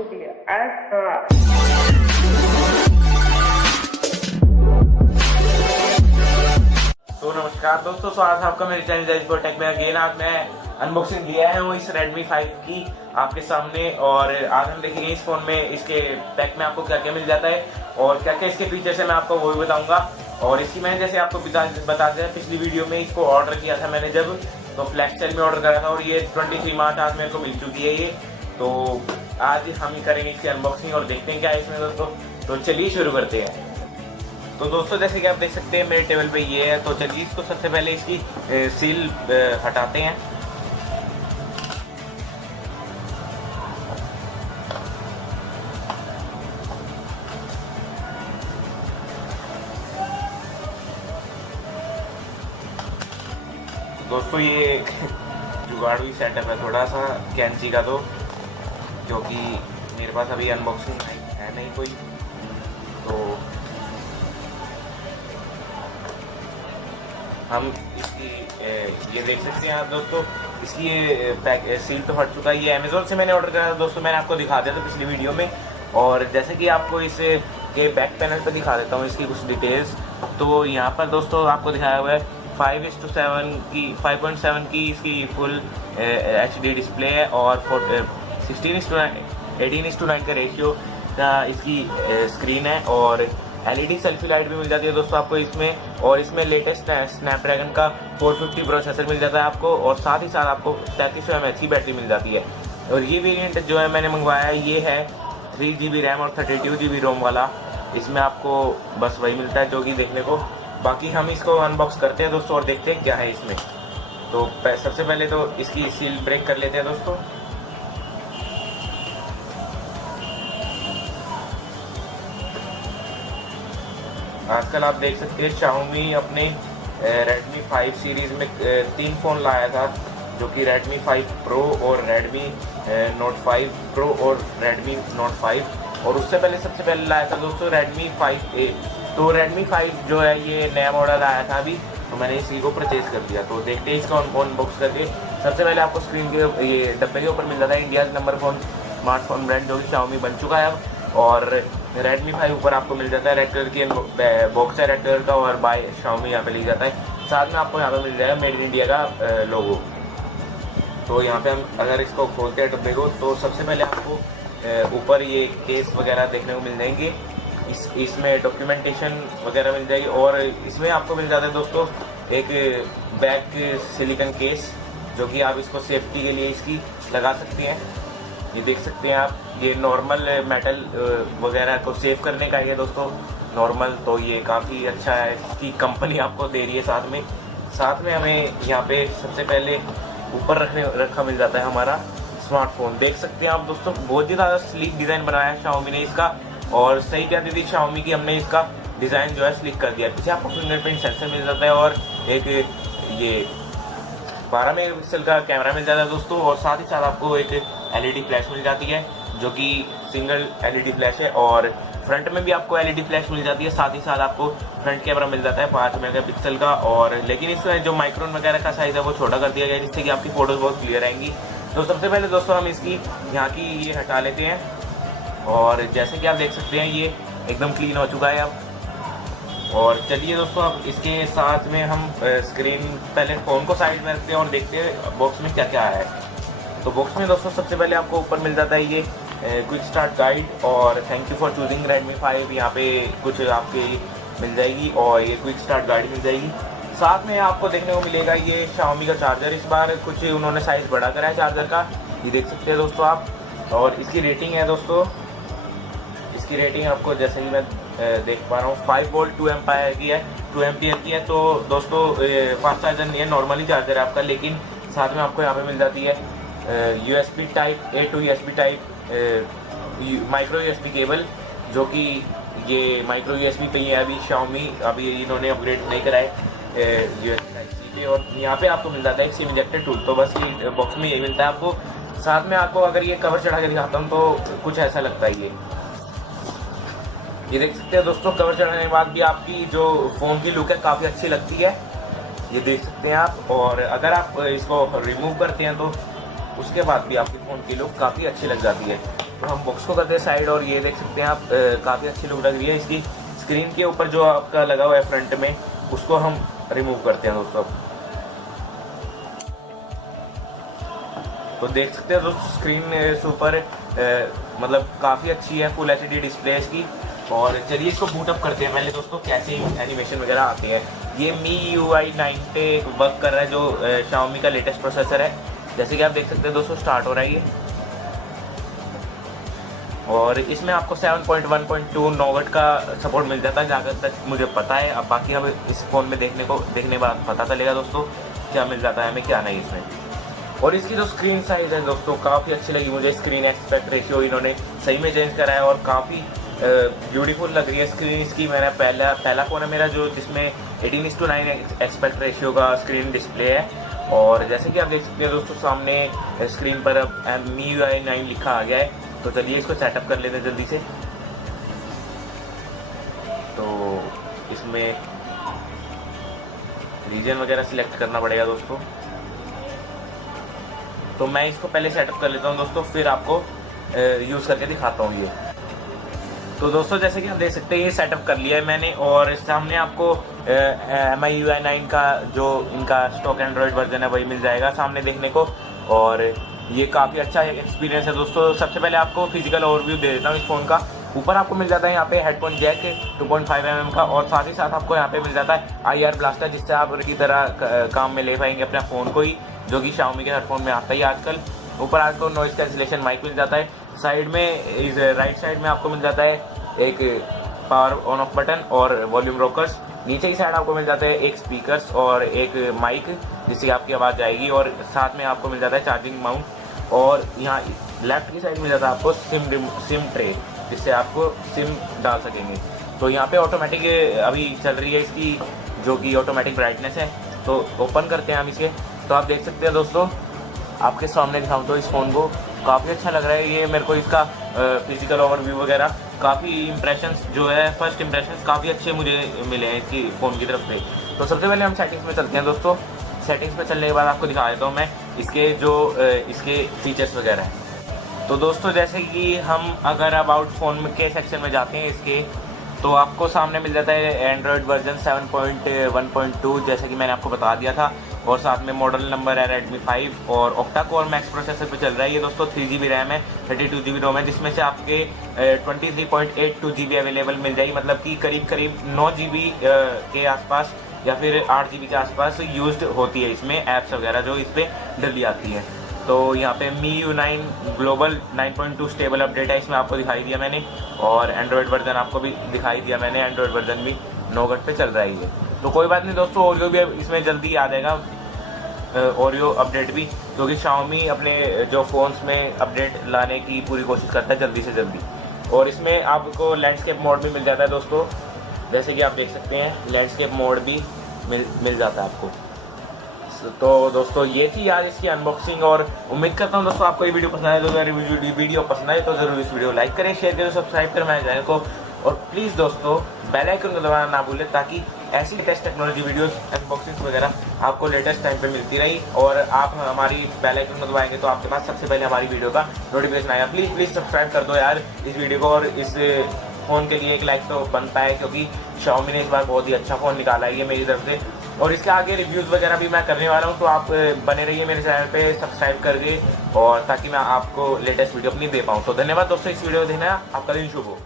Studio Astra। तो नमस्कार दोस्तों, स्वागत है आपका मेरे चैनल जैज फॉर टेक में। अगेन आज मैं अनबॉक्सिंग लिया है इस Redmi 5 की आपके सामने, और आज हम देखेंगे इस फोन में, इसके पैक में आपको क्या क्या मिल जाता है और क्या क्या इसके फीचर्स है, मैं आपको वो भी बताऊंगा। और इसकी मैंने जैसे आपको बता दिया पिछली वीडियो में, इसको ऑर्डर किया था मैंने जब, तो फ्लैश सेल में ऑर्डर करा था और ये 23 मार्च आज मेरे को मिल चुकी है ये। तो आज हम ही करेंगे इसकी अनबॉक्सिंग और देखते हैं क्या है इसमें दोस्तों। तो चलिए शुरू करते हैं। तो दोस्तों जैसे कि आप देख सकते हैं मेरे टेबल पे ये है, तो चलिए इसको सबसे पहले इसकी सील हटाते हैं। दोस्तों ये जुगाड़ू सेटअप है थोड़ा सा कैंची का, तो क्योंकि मेरे पास अभी अनबॉक्सिंग है नहीं कोई, तो हम इसकी ये देख सकते हैं आप दोस्तों, इसकी ये पैक सील तो हट चुका है। ये अमेज़ोन से मैंने ऑर्डर करा था दोस्तों, मैंने आपको दिखा दिया था पिछली वीडियो में। और जैसे कि आपको इस के बैक पैनल पर दिखा देता हूँ इसकी कुछ डिटेल्स। तो यहाँ पर दोस्तों आपको दिखाया हुआ है 5:7 की इसकी फुल HD डिस्प्ले है, और 18:9 का रेशियो का इसकी स्क्रीन है, और LED सेल्फी लाइट भी मिल जाती है दोस्तों आपको इसमें। और इसमें लेटेस्ट स्नैपड्रैगन का 450 प्रोसेसर मिल जाता है आपको, और साथ ही साथ आपको 3300 mAh की बैटरी मिल जाती है। और ये वेरिएंट जो है मैंने मंगवाया है, ये है 3GB रैम और 32GB रोम वाला। इसमें आपको बस वही मिलता है जो कि देखने को। बाकी हम इसको अनबॉक्स करते हैं दोस्तों और देखते हैं क्या है इसमें। तो सबसे पहले तो इसकी सील ब्रेक कर लेते हैं दोस्तों। आजकल आप देख सकते हैं Xiaomi अपने Redmi 5 सीरीज में 3 फ़ोन लाया था, जो कि Redmi 5 Pro और Redmi Note 5 Pro और Redmi Note 5, और उससे पहले सबसे पहले लाया था दोस्तों Redmi 5A। तो Redmi 5 जो है ये नया मॉडल आया था अभी, तो मैंने इसी को परचेज कर दिया। तो देखते हैं इसका अनबॉक्स करके। सबसे पहले आपको स्क्रीन के ये डब्बे के ऊपर मिल जाता है इंडिया नंबर 1 स्मार्टफोन ब्रांड, जो कि Xiaomi बन चुका है अब। और Redmi 5 ऊपर आपको मिल जाता है रेड कलर की बॉक्स है रेड कलर का, और बाय Xiaomi यहाँ पे लिख जाता है। साथ में आपको यहाँ पे मिल जाएगा मेड इन इंडिया का लोगो। तो यहाँ पे हम अगर इसको खोलते हैं डब्बे को, तो सबसे पहले आपको ऊपर ये केस वगैरह देखने को मिल जाएंगे। इसमें डॉक्यूमेंटेशन वगैरह मिल जाएगी, और इसमें आपको मिल जाता है दोस्तों एक बैक सिलिकॉन केस, जो कि आप इसको सेफ्टी के लिए इसकी लगा सकते हैं। ये देख सकते हैं आप, ये नॉर्मल मेटल वगैरह को सेव करने का है दोस्तों नॉर्मल। तो ये काफ़ी अच्छा है कि कंपनी आपको दे रही है साथ में हमें यहाँ पे सबसे पहले ऊपर रखा मिल जाता है हमारा स्मार्टफोन। देख सकते हैं आप दोस्तों, बहुत ही ज़्यादा स्लीक डिज़ाइन बनाया है Xiaomi ने इसका, और सही कहती थी Xiaomi की हमने इसका डिज़ाइन जो है स्लीक कर दिया। पीछे आपको फिंगरप्रिंट सेंसर मिल जाता है, और एक ये 12 मेगापिक्सल का कैमरा मिल जाता है दोस्तों, और साथ ही साथ आपको एक LED फ्लैश मिल जाती है, जो कि सिंगल LED फ्लैश है। और फ्रंट में भी आपको LED फ्लैश मिल जाती है। साथ ही साथ आपको फ्रंट कैमरा मिल जाता है 5 मेगापिक्सल का, और लेकिन इसमें जो माइक्रोन वगैरह का साइज़ है वो छोटा कर दिया गया है, जिससे कि आपकी फ़ोटोज़ बहुत क्लियर आएंगी। तो सबसे पहले दोस्तों हम इसकी यहाँ की ये हटा लेते हैं, और जैसे कि आप देख सकते हैं ये एकदम क्लीन हो चुका है अब। और चलिए दोस्तों अब इसके साथ में हम स्क्रीन पहले फ़ोन को साइड में रखते हैं और देखते हैं बॉक्स में क्या क्या है। तो बॉक्स में दोस्तों सबसे पहले आपको ऊपर मिल जाता है ये क्विक स्टार्ट गाइड, और thank you for choosing Redmi 5 यहाँ पे कुछ आपके मिल जाएगी, और ये क्विक स्टार्ट गाइड मिल जाएगी। साथ में आपको देखने को मिलेगा ये Xiaomi का चार्जर, इस बार कुछ उन्होंने साइज़ बड़ा करा है चार्जर का, ये देख सकते हैं दोस्तों आप। और इसकी रेटिंग है दोस्तों, इसकी रेटिंग आपको जैसे कि मैं देख पा रहा हूँ 5 वोल्ट 2 एम्पायर की है, 2 एम्पियर की है। तो दोस्तों फास्ट चार्जर नहीं है, नॉर्मली चार्जर है आपका, लेकिन साथ में आपको यहाँ पे मिल जाती है USB type A to USB type micro USB cable, जो कि ये माइक्रो USB पे ही है अभी Xiaomi, अभी इन्होंने अपग्रेड नहीं कराए USB टाइप C पे। और यहाँ पे आपको मिल जाता है एक सिम इंजेक्टर टूल। तो बस ये बॉक्स में यही मिलता है आपको। साथ में आपको अगर ये कवर चढ़ा के दिखाता हूँ तो कुछ ऐसा लगता है ये देख सकते हैं दोस्तों, कवर चढ़ाने के बाद भी आपकी जो फ़ोन की लुक है काफ़ी अच्छी लगती है, ये देख सकते हैं आप। और अगर आप इसको रिमूव करते हैं तो उसके बाद भी आपके फ़ोन की लुक काफ़ी अच्छी लग जाती है। तो हम बॉक्स को करते हैं साइड, और ये देख सकते हैं आप काफ़ी अच्छी लुक लग रही है। इसकी स्क्रीन के ऊपर जो आपका लगा हुआ है फ्रंट में, उसको हम रिमूव करते हैं दोस्तों। तो देख सकते हैं दोस्तों स्क्रीन से ऊपर मतलब काफ़ी अच्छी है, फुल एचडी डिस्प्ले इसकी। और चलिए इसको बूटअप करते हैं पहले दोस्तों, कैसे एनिमेशन वगैरह आते हैं। ये MIUI 9 पे वर्क कर रहा है, जो Xiaomi का लेटेस्ट प्रोसेसर है। जैसे कि आप देख सकते हैं दोस्तों स्टार्ट हो रहा है ये, और इसमें आपको 7.1.2 नोगट का सपोर्ट मिल जाता है जहाँ तक मुझे पता है। अब बाकी हम इस फ़ोन में देखने बाद पता चलेगा दोस्तों क्या मिल जाता है हमें, क्या नहीं इसमें। और इसकी जो स्क्रीन साइज़ है दोस्तों काफ़ी अच्छी लगी मुझे। स्क्रीन एस्पेक्ट रेशियो इन्होंने सही में चेंज करा है, और काफ़ी ब्यूटीफुल लग रही है स्क्रीन इसकी। मैंने पहला फ़ोन है मेरा जो जिसमें 18:9 एस्पेक्ट रेशियो का स्क्रीन डिस्प्ले है। और जैसे कि आप देख सकते हैं दोस्तों सामने स्क्रीन पर अब MIUI 9 लिखा आ गया है। तो चलिए इसको सेटअप कर लेते हैं जल्दी से। तो इसमें रीजन वगैरह सिलेक्ट करना पड़ेगा दोस्तों। तो मैं इसको पहले सेटअप कर लेता हूँ दोस्तों, फिर आपको यूज़ करके दिखाता हूँ ये। तो दोस्तों जैसे कि आप देख सकते हैं ये सेटअप कर लिया है मैंने, और सामने आपको MIUI 9 का जो इनका स्टॉक एंड्रॉयड वर्जन है वही मिल जाएगा सामने देखने को। और ये काफ़ी अच्छा एक्सपीरियंस है दोस्तों। सबसे पहले आपको फिजिकल ओवरव्यू दे देता हूँ इस फ़ोन का। ऊपर आपको मिल जाता है यहाँ पे हेडफोन जैक 2.5 mm का, और साथ ही साथ आपको यहाँ पे मिल जाता है IR ब्लास्टर, जिससे आप की तरह काम में ले पाएंगे अपने फ़ोन को ही, जो कि Xiaomi के हेडफोन में आता ही आजकल। ऊपर आपको नॉइज़ कैंसिलेशन माइक मिल जाता है। साइड में इस राइट साइड में आपको मिल जाता है एक पावर ऑन ऑफ बटन और वॉल्यूम रोकर्स। नीचे की साइड आपको मिल जाता है एक स्पीकर्स और एक माइक, जिससे आपकी आवाज़ जाएगी। और साथ में आपको मिल जाता है चार्जिंग माउंट, और यहाँ लेफ्ट की साइड मिल जाता है आपको सिम ट्रे, जिससे आपको सिम डाल सकेंगे। तो यहाँ पे ऑटोमेटिक अभी चल रही है इसकी, जो कि ऑटोमेटिक ब्राइटनेस है। तो ओपन करते हैं हम इसे। तो आप देख सकते हैं दोस्तों, आपके सामने दिखाऊँ तो इस फ़ोन को काफ़ी अच्छा लग रहा है ये मेरे को। इसका फिजिकल ओवरव्यू वगैरह काफ़ी इंप्रेशंस जो है, फर्स्ट इंप्रेशंस काफ़ी अच्छे मुझे मिले हैं इसकी फ़ोन की तरफ से। तो सबसे पहले हम सेटिंग्स में चलते हैं दोस्तों। सेटिंग्स में चलने के बाद आपको दिखा देता हूँ मैं इसके फीचर्स वगैरह हैं। तो दोस्तों जैसे कि हम अगर अबाउट फ़ोन के सेक्शन में जाते हैं इसके, तो आपको सामने मिल जाता है एंड्रॉयड वर्जन 7.1.2, जैसे कि मैंने आपको बता दिया था। और साथ में मॉडल नंबर है Redmi 5, और ऑक्टा कोर मैक्स प्रोसेसर पे चल रहा है ये दोस्तों। 3GB रैम है, 32GB रोम है, जिसमें से आपके 23.82 GB अवेलेबल मिल जाएगी। मतलब कि करीब 9GB के आसपास या फिर 8GB के आसपास यूज्ड होती है इसमें ऐप्स वगैरह जो इस पर डली आती है। तो यहाँ पे MIUI 9 ग्लोबल 9.2 स्टेबल अपडेट है, इसमें आपको दिखाई दिया मैंने। और एंड्रॉयड वर्जन आपको भी दिखाई दिया मैंने, एंड्रॉयड वर्जन भी नोगट पे चल रहा है ये। तो कोई बात नहीं दोस्तों, ओरियो भी इसमें जल्दी आ जाएगा, ओरियो अपडेट भी, क्योंकि Xiaomi अपने जो फ़ोन्स में अपडेट लाने की पूरी कोशिश करता है जल्दी से जल्दी। और इसमें आपको लैंडस्केप मोड भी मिल जाता है दोस्तों, जैसे कि आप देख सकते हैं लैंडस्केप मोड भी मिल जाता है आपको। तो दोस्तों ये थी यार इसकी अनबॉक्सिंग, और उम्मीद करता हूँ दोस्तों आपको ये वीडियो पसंद आए। तो अगर वीडियो पसंद आए तो ज़रूर इस वीडियो लाइक करें, शेयर करें, सब्सक्राइब करें मेरे चैनल को। और प्लीज़ दोस्तों बेल आइकन को दबाना ना भूलें, ताकि ऐसी लेटेस्ट टेक्नोलॉजी वीडियोस अनबॉक्सिंग वगैरह आपको लेटेस्ट टाइम पे मिलती रही। और आप हमारी बेल आइकन को दबाएंगे तो आपके पास सबसे पहले हमारी वीडियो का नोटिफिकेशन आएगा। प्लीज़ सब्सक्राइब कर दो यार इस वीडियो को, और इस फ़ोन के लिए एक लाइक तो बनता है, क्योंकि Xiaomi ने इस बार बहुत ही अच्छा फ़ोन निकाला है ये मेरी तरफ से। और इसके आगे रिव्यूज़ वगैरह भी मैं करने वाला हूँ, तो आप बने रहिए मेरे चैनल पे सब्सक्राइब करके, और ताकि मैं आपको लेटेस्ट वीडियो अपनी दे पाऊँ। तो धन्यवाद दोस्तों इस वीडियो को देखना, आपका दिन शुभ हो।